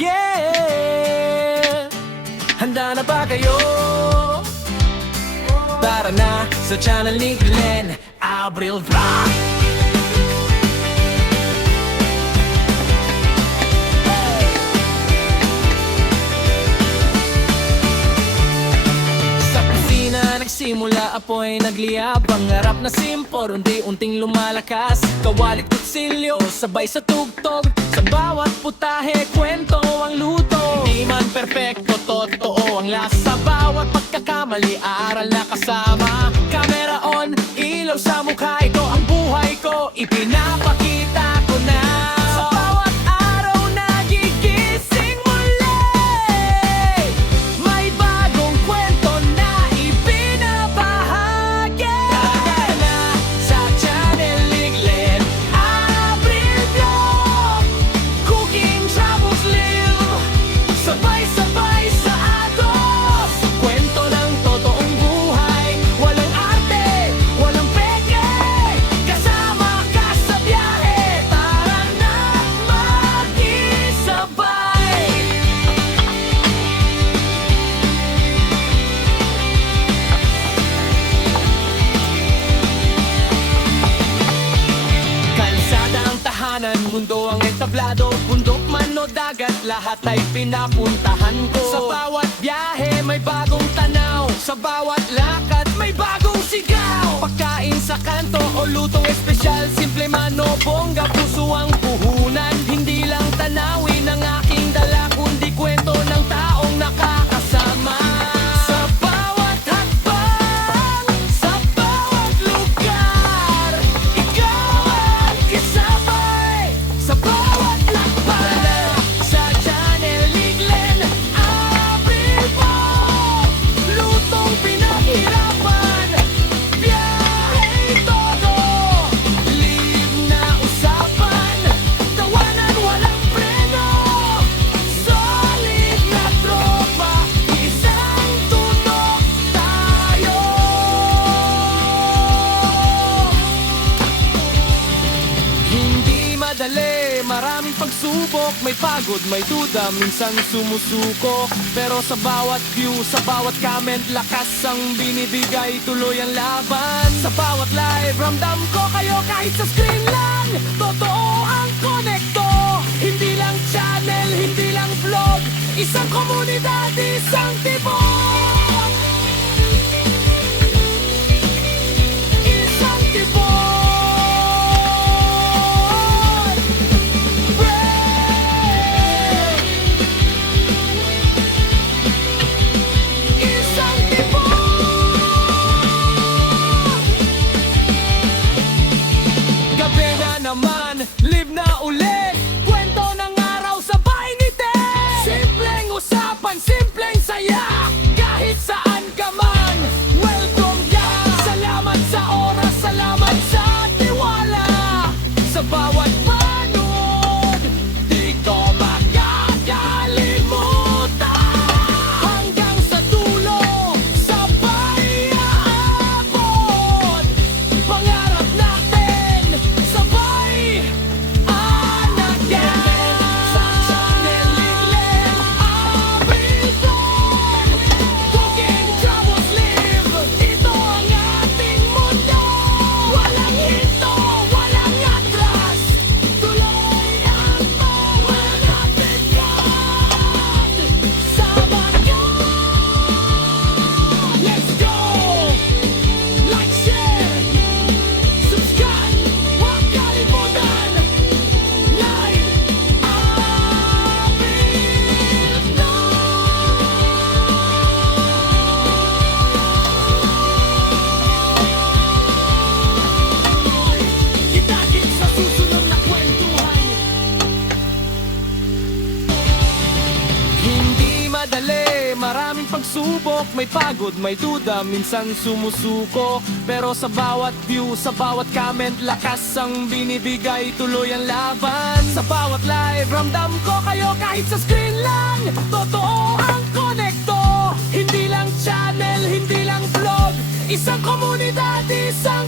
Yeah! Handa na ba kayo? Tara na sa channel ni Glenn Abril Vlog. Sa kusina nagsimula apoy nagliyab. Pangarap na simpor, unti-unting lumalakas. Kawalit kutsilyo, sabay sa tugtog. Sa bawat putahe, kwento ang luto. Hindi man perpekto, totoo ang lasa. Sa bawat pagkakamali, aral na kasama. Camera on, ilaw sa mukha. Ito ang buhay ko, ipinapakita ko na. Sa bawat araw nagigising muli, may bagong kwento na ibinabahagi. Tara na sa channel ni Glenn Abril Vlog. Cooking, travels, live, sabay-sabay sa agos. Kwento ng totoong buhay, walang arte, walang peke. Kasama ka sa biyahe, tara na makisabay. Kalsada ang tahanan, mundo ang entablado. Bundok man o dagat, lahat ay pinapuntahan ko. Sa bawat biyahe may bagong tanaw. Sa bawat lakad may bagong sigaw. Pagkain sa kanto o lutong espesyal, simple man o bongga, puso ang puhunan. Hindi lang tanawin ang aking dala, kundi kwento ng taong nakakasama. Sa bawat hakbang, sa bawat lugar, ikaw ang kasabay. Sa bawat lakbay, sa channel ni Glenn Abril Vlog. Lutong pinaghirapan, biyahe todo, live na usapan, tawanan walang preno. Solid na tropa, isang tunog tayo. Hindi madali, maraming pagsubok. May pagod, may duda, minsan sumusuko. Pero sa bawat view, sa bawat comment, lakas ang binibigay, tuloy ang laban. Sa bawat live, ramdam ko kayo kahit sa screen lang. Totoo ang konekto, hindi lang channel, hindi lang vlog. Isang komunidad, isang tibok. Isang tibok. Isang tibok. Gabi na naman, live na ulit. Kwento ng araw, sabay ngiti. Simpleng usapan, simpleng saya. Kahit saan ka man, welcome ka. Salamat sa oras, salamat sa tiwala. Sa bawat panood, di ko makakalimutan. Hanggang sa dulo, sabay aabot. Pangarap natin, sabay anakin. Sa channel ni Glenn Abril Vlog. Cooking, travels, live, ito ang ating mundo. Walang hinto, walang atras, tuloy ang pagmalapit ka. Sama ka. Let's go! Like, share, subscribe, huwag kalimutan. Live Abril Vlog. Kita-kits sa susunod na kwentuhan. Hindi madali, maraming pagsubok. May pagod, may duda, minsan sumusuko. Pero sa bawat view, sa bawat comment, lakas ang binibigay, tuloy ang laban. Sa bawat live, ramdam ko kayo kahit sa screen lang. Totoo ang konekto, hindi lang channel, hindi lang vlog. Isang komunidad, isang